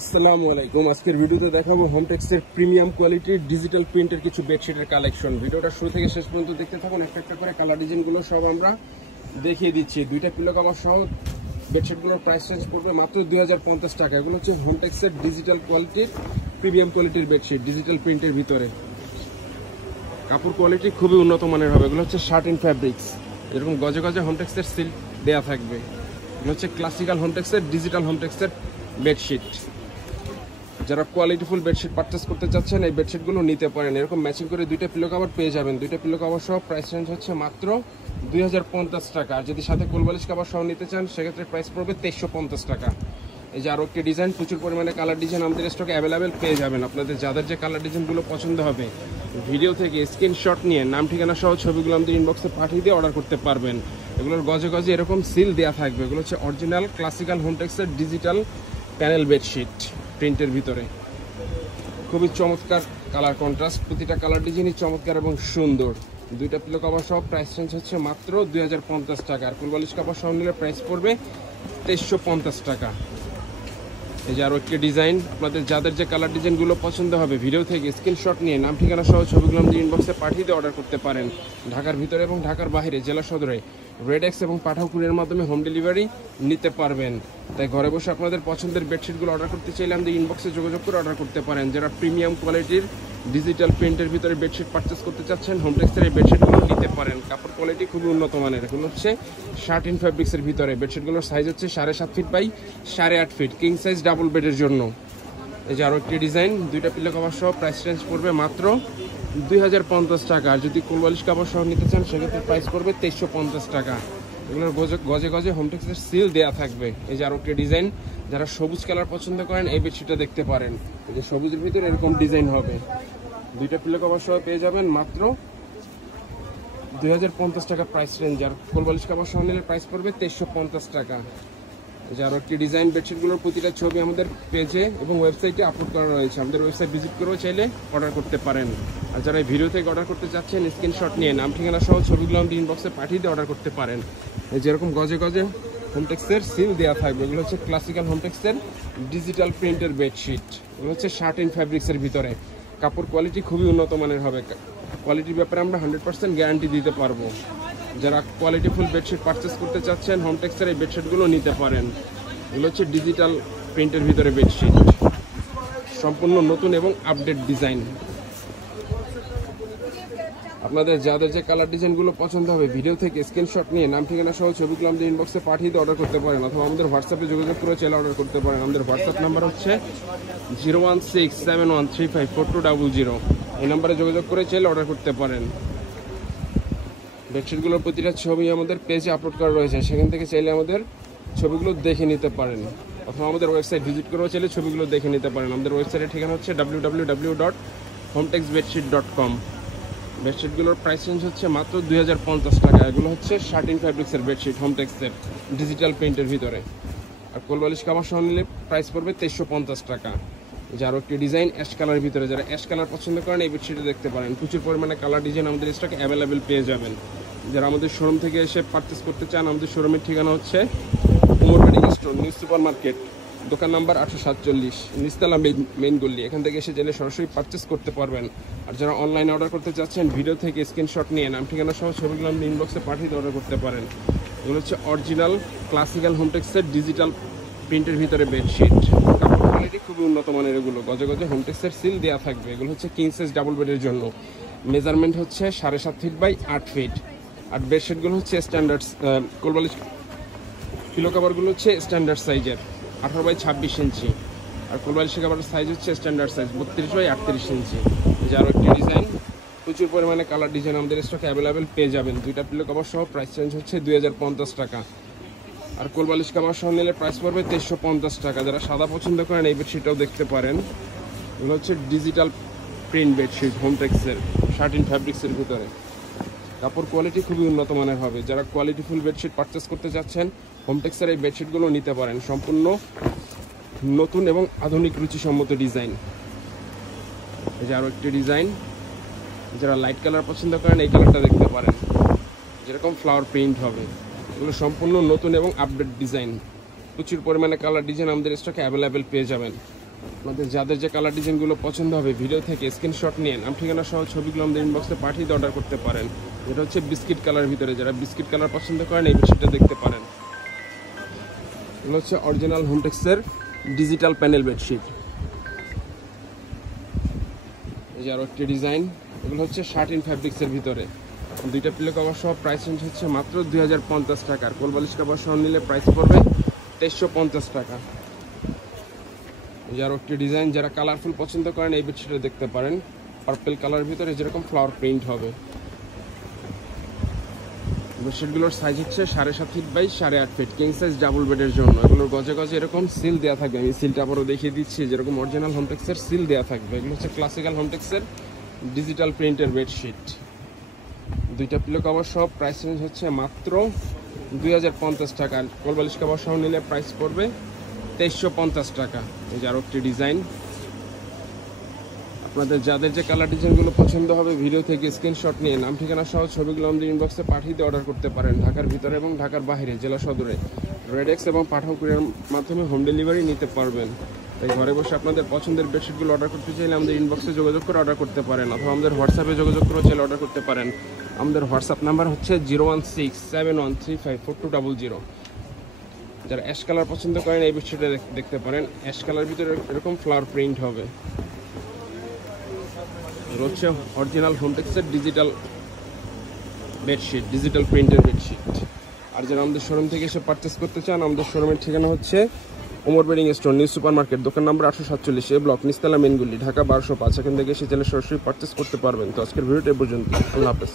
আসসালামু আলাইকুম। আজকের ভিডিওতে দেখাবো হোমটেক্সের প্রিমিয়াম কোয়ালিটির ডিজিটাল প্রিন্টের কিছু বেডশিটের কালেকশন। ভিডিওটা শুরু থেকে শেষ পর্যন্ত দেখতে থাকুন। একটা একটা করে কালার ডিজাইনগুলো সব আমরা দেখিয়ে দিচ্ছি। দুইটা পিলো কভার সহ বেডশিটগুলোর প্রাইস রেঞ্জ পড়বে মাত্র 2050 টাকা। এগুলো হচ্ছে হোমটেক্সের ডিজিটাল কোয়ালিটির প্রিমিয়াম কোয়ালিটির বেডশিট, ডিজিটাল প্রিন্টের ভিতরে। কাপড় কোয়ালিটি খুবই উন্নত মানের হবে। এগুলো হচ্ছে শার্ট ইন ফ্যাব্রিক্স, এরকম গজে গজে হোমটেক্সের সিল দেওয়া থাকবে। এগুলো হচ্ছে ক্লাসিক্যাল হোমটেক্সের ডিজিটাল হোমটেক্সের বেডশিট। যারা কোয়ালিটিফুল বেডশিট পারচেস করতে চাচ্ছেন এই বেডশিটগুলো নিতে পারেন। এরকম ম্যাচিং করে দুইটা পিলো কভার পেয়ে যাবেন। দুইটা পিলো কভার সহ প্রাইস রেঞ্জ হচ্ছে মাত্র 2050 টাকা। আর যদি সাথে কোলবালিশ কভার সহ নিতে চান সেক্ষেত্রে প্রাইস পড়বে 2350 টাকা। এই যে আরও একটি ডিজাইন, প্রচুর পরিমাণে কালার ডিজাইন আমাদের স্টকে অ্যাভেলেবেল পেয়ে যাবেন। আপনাদের যাদের যে কালার ডিজাইনগুলো পছন্দ হবে ভিডিও থেকে স্ক্রিনশট নিয়ে নাম ঠিকানা সহ ছবিগুলো আমাদের ইনবক্সে পাঠিয়ে দিয়ে অর্ডার করতে পারবেন। এগুলোর গজে গজে এরকম সিল দেওয়া থাকবে। এগুলো হচ্ছে অরিজিনাল ক্লাসিক্যাল হোমটেক্সের ডিজিটাল প্যানেল বেডশিট প্রিন্টের ভিতরে। খুবই চমৎকার কালার কন্ট্রাস্ট, প্রতিটা কালার ডিজাইনই চমৎকার এবং সুন্দর। দুইটা পিলো কভার সহ প্রাইস রেঞ্জ হচ্ছে মাত্র 2050 টাকা। আর কোলবালিশ কভার সহ নিলে প্রাইস পড়বে 2350 টাকা। এই যে আরও একটি ডিজাইন, আপনাদের যাদের যে কালার ডিজাইনগুলো পছন্দ হবে ভিডিও থেকে স্ক্রিনশট নিয়ে নাম ঠিকানা সহ ছবিগুলো আমাদের ইনবক্সে পাঠিয়ে দিয়ে অর্ডার করতে পারেন। ঢাকার ভিতরে এবং ঢাকার বাইরে জেলা সদরে রেডেক্স এবং পাঠাও কুরিয়ার মাধ্যমে হোম ডেলিভারি নিতে পারবেন। তাই ঘরে বসে আপনাদের পছন্দের বেডশিটগুলো অর্ডার করতে চাইলে আমাদের ইনবক্সে যোগাযোগ করে অর্ডার করতে পারেন। যারা প্রিমিয়াম কোয়ালিটির ডিজিটাল প্রিন্টের ভিতরে বেডশিট পারচেস করতে চাচ্ছেন হোমটেক্সের এই বেডশিটগুলো নিতে পারেন। কাপড় কোয়ালিটি খুবই উন্নত মানের। এগুলো হচ্ছে শার্ট ইন ফ্যাব্রিক্সের ভিতরে। বেডশিটগুলোর সাইজ হচ্ছে 7.5 feet by 8.5 feet, king size double বেডের জন্য। এই যে আরও একটি ডিজাইন, দুইটা পিলো কভার সহ প্রাইস রেঞ্জ পড়বে মাত্র 2050 টাকা। আর যদি কোলবালিশ কভার সহ নিতে চান সেক্ষেত্রে প্রাইস পড়বে 2350 টাকা। এগুলোর গজে গজে হোমটেক্সের সিল দেওয়া থাকবে। এই যে আরও একটি ডিজাইন, যারা সবুজ কালার পছন্দ করেন এই বেডশিটটা দেখতে পারেন। এই যে সবুজের ভিতরে এরকম ডিজাইন হবে। দুইটা পিলো কভার সহ পেয়ে যাবেন মাত্র 2050 টাকা প্রাইস রেঞ্জ। আর কোলবালিশ কভার সহ নিলে প্রাইস পড়বে 2350 টাকা। যে আরও একটি ডিজাইন, বেডশিটগুলোর প্রতিটা ছবি আমাদের পেজে এবং ওয়েবসাইটে আপলোড করা রয়েছে। আমাদের ওয়েবসাইট ভিজিট করেও চাইলে অর্ডার করতে পারেন। আর যারা এই ভিডিও থেকে অর্ডার করতে চাচ্ছেন স্ক্রিনশট নিয়ে নাম ঠিকানা সহ ছবিগুলো আমাদের ইনবক্সে পাঠিয়ে দিয়ে অর্ডার করতে পারেন। এই যেরকম গজে গজে হোমটেক্সের সিল দেওয়া থাকবে। এগুলো হচ্ছে ক্লাসিক্যাল হোমটেক্সের ডিজিটাল প্রিন্টের বেডশিট। এগুলো হচ্ছে শার্ট ইন ফ্যাব্রিক্সের ভিতরে। কাপড় কোয়ালিটি খুবই উন্নত মানের হবে। কোয়ালিটির ব্যাপারে আমরা 100% গ্যারান্টি দিতে পারবো। যারা কোয়ালিটিফুল বেডশিট পারচেস করতে চাচ্ছেন হোমটেক্সের এই বেডশিটগুলো নিতে পারেন। এগুলো হচ্ছে ডিজিটাল প্রিন্টের ভিতরে বেডশিট, সম্পূর্ণ নতুন এবং আপডেট ডিজাইন। আপনাদের যাদের যে কালার ডিজাইনগুলো পছন্দ হবে ভিডিও থেকে স্ক্রিনশট নিয়ে নাম ঠিকানা সহ ছবিগুলো আমাদের ইনবক্সে পাঠিয়ে দিয়ে অর্ডার করতে পারেন, অথবা আমাদের হোয়াটসঅ্যাপে যোগাযোগ করে চাইলে অর্ডার করতে পারেন। আমাদের হোয়াটসঅ্যাপ নাম্বার হচ্ছে 01671354200। এই নাম্বারে যোগাযোগ করে চাইলে অর্ডার করতে পারেন। বেডশিটগুলোর প্রতিটা ছবি আমাদের পেজে আপলোড করা রয়েছে, সেখান থেকে চাইলে আমাদের ছবিগুলো দেখে নিতে পারেন, অথবা আমাদের ওয়েবসাইট ভিজিট করেও চাইলে ছবিগুলো দেখে নিতে পারেন। আমাদের ওয়েবসাইটের ঠিকানা হচ্ছে www.homtexbedsheet.com। বেডশিটগুলোর প্রাইস রেঞ্জ হচ্ছে মাত্র 2050 টাকা। এগুলো হচ্ছে শার্ট ইন ফ্যাব্রিক্সের বেডশিট হোমটেক্সের ডিজিটাল প্রিন্টের ভিতরে। আর কোলবালিশ কভার সহ নিলে প্রাইস পড়বে 2350 টাকা। যে আরও একটি ডিজাইন অ্যাশ কালারের ভিতরে, যারা অ্যাশ কালার পছন্দ করেন এই বেডশিটে দেখতে পারেন। প্রচুর পরিমাণে কালার ডিজাইন আমাদের স্টকে অ্যাভেলেবেল পেয়ে যাবেন। যারা আমাদের শোরুম থেকে এসে পারচেস করতে চান আমাদের শোরুমের ঠিকানা হচ্ছে Umar medical store, new super market, দোকান নাম্বার 847, নিচতলা মেইন গল্লি। এখান থেকে এসে জেনে সরাসরি পারচেস করতে পারবেন। আর যারা অনলাইনে অর্ডার করতে চাচ্ছেন ভিডিও থেকে স্ক্রিনশট নিয়ে নাম ঠিকানা সহ ছবিগুলো আপনি ইনবক্সে পাঠিয়ে অর্ডার করতে পারেন। এগুলো হচ্ছে অরিজিনাল ক্লাসিক্যাল হোমটেক্সের ডিজিটাল প্রিন্টের ভিতরে বেডশিট। কাপড় কোয়ালিটি খুবই উন্নত মানের। এগুলো গজে গজে হোমটেক্সের সিল দেওয়া থাকবে। এগুলো হচ্ছে কিং সাইজ ডাবল বেডের জন্য। মেজারমেন্ট হচ্ছে 7.5 ফিট বাই 8 ফিট। আর বেডশিটগুলো হচ্ছে স্ট্যান্ডার্ড, কোলবালিশ পিলো কভারগুলো হচ্ছে স্ট্যান্ডার্ড সাইজের 18 বাই 26 ইঞ্চি। আর কোলবালিশ কভারের সাইজ হচ্ছে স্ট্যান্ডার্ড সাইজ 32 বাই 38 ইঞ্চি। যে আরও একটি ডিজাইন, প্রচুর পরিমাণে কালার ডিজাইন আমাদের স্টকে অ্যাভেলেবেল পেয়ে যাবেন। দুইটা পিলো কভার সহ প্রাইস রেঞ্জ হচ্ছে 2050 টাকা। আর কোলবালিশ কভার সহ নিলে প্রাইস পড়বে 2350 টাকা। যারা সাদা পছন্দ করেন এই বেডশিটটাও দেখতে পারেন। এগুলো হচ্ছে ডিজিটাল প্রিন্ট বেডশিট হোমটেক্সের শার্ট ইন ফ্যাব্রিক্সের ভিতরে। কাপড় কোয়ালিটি খুবই উন্নত মানের হবে। যারা কোয়ালিটিফুল বেডশিট পারচেস করতে চাচ্ছেন হোমটেক্সের এই বেডশিটগুলো নিতে পারেন। সম্পূর্ণ নতুন এবং আধুনিক রুচিসম্মত ডিজাইন। এই যে আরও একটি ডিজাইন, যারা লাইট কালার পছন্দ করেন এই কালারটা দেখতে পারেন, যেরকম ফ্লাওয়ার প্রিন্ট হবে। এগুলো সম্পূর্ণ নতুন এবং আপডেট ডিজাইন। প্রচুর পরিমাণে কালার ডিজাইন আমাদের স্টকে অ্যাভেলেবেল পেয়ে যাবেন। আপনাদের যাদের যে কালার ডিজাইনগুলো পছন্দ হবে ভিডিও থেকে স্ক্রিনশট নিয়ে নাম ঠিকানা সহ ছবিগুলো আমাদের ইনবক্সে পাঠিয়ে অর্ডার করতে পারেন। এটা হচ্ছে বিস্কিট কালার ভিতরে, যারা বিস্কিট কালার পছন্দ করেন এই বেডশিটটা দেখতে পারেন। এগুলো হচ্ছে অরিজিনাল হোমটেক্সের ডিজিটাল প্যানেল বেডশিট। এই যে আরও একটি ডিজাইন, এগুলো হচ্ছে শার্টিন ফ্যাব্রিক্সের ভিতরে, দুইটা পিলো কভার সহ প্রাইস রেঞ্জ হচ্ছে মাত্র 2050 টাকা। আর কোলবালিশ কভার সহ নিলে প্রাইস পড়বে 2350 টাকা। এই যে আরও একটি ডিজাইন, যারা কালারফুল পছন্দ করেন এই বেডশিটটা দেখতে পারেন। পার্পল কালার ভিতরে যেরকম ফ্লাওয়ার প্রিন্ট হবে। বেডশিটগুলোর সাইজ হচ্ছে 7.5 feet by 8.5 feet, king size double বেডের জন্য। এগুলোর গজে গজে এরকম সিল দেওয়া থাকবে, আমি সিলটা আবারও দেখিয়ে দিচ্ছি, যেরকম অরিজিনাল হোমটেক্সের সিল দেওয়া থাকবে। এগুলো হচ্ছে ক্লাসিক্যাল হোমটেক্সের ডিজিটাল প্রিন্টের বেডশিট। দুইটা পিলো কভার সহ প্রাইস রেঞ্জ হচ্ছে মাত্র 2050 টাকা। কোলবালিশ কভার সহ নিলে প্রাইস পড়বে 2350 টাকা। এই যে আরও একটি ডিজাইন, আপনাদের যাদের যে কালার ডিজাইনগুলো পছন্দ হবে ভিডিও থেকে স্ক্রিনশট নিয়ে নাম ঠিকানা সহ ছবিগুলো আমাদের ইনবক্সে পাঠিয়ে অর্ডার করতে পারেন। ঢাকার ভিতরে এবং ঢাকার বাইরে জেলা সদরে রেডেক্স এবং পাঠাও কুরিয়ার মাধ্যমে হোম ডেলিভারি নিতে পারবেন। তাই ঘরে বসে আপনাদের পছন্দের বেডশিটগুলো অর্ডার করতে চাইলে আমাদের ইনবক্সে যোগাযোগ করে অর্ডার করতে পারেন, অথবা আমাদের হোয়াটসঅ্যাপে যোগাযোগ করে চাইলে অর্ডার করতে পারেন। আমাদের হোয়াটসঅ্যাপ নাম্বার হচ্ছে 01671354200। যারা অ্যাশ কালার পছন্দ করেন এই বেডশিটটা দেখতে পারেন। অ্যাশ কালার ভিতরে এরকম ফ্লাওয়ার প্রিন্ট হবে। হচ্ছে অরিজিনাল হোমটেক্সের ডিজিটাল বেডশিট, ডিজিটাল প্রিন্টের বেডশিট। আর যারা আমাদের শোরুম থেকে এসে পারচেস করতে চান, আমাদের শোরুমের ঠিকানা হচ্ছে Omar bedding store, new super market, দোকান নম্বর 847, এ ব্লক, নিচতলা, মেনগুলি, ঢাকা 1205। এখান থেকে এসে চাইলে সরাসরি পারচেস করতে পারবেন। তো আজকের ভিডিওটা এই পর্যন্ত। আল্লাহ হাফেজ।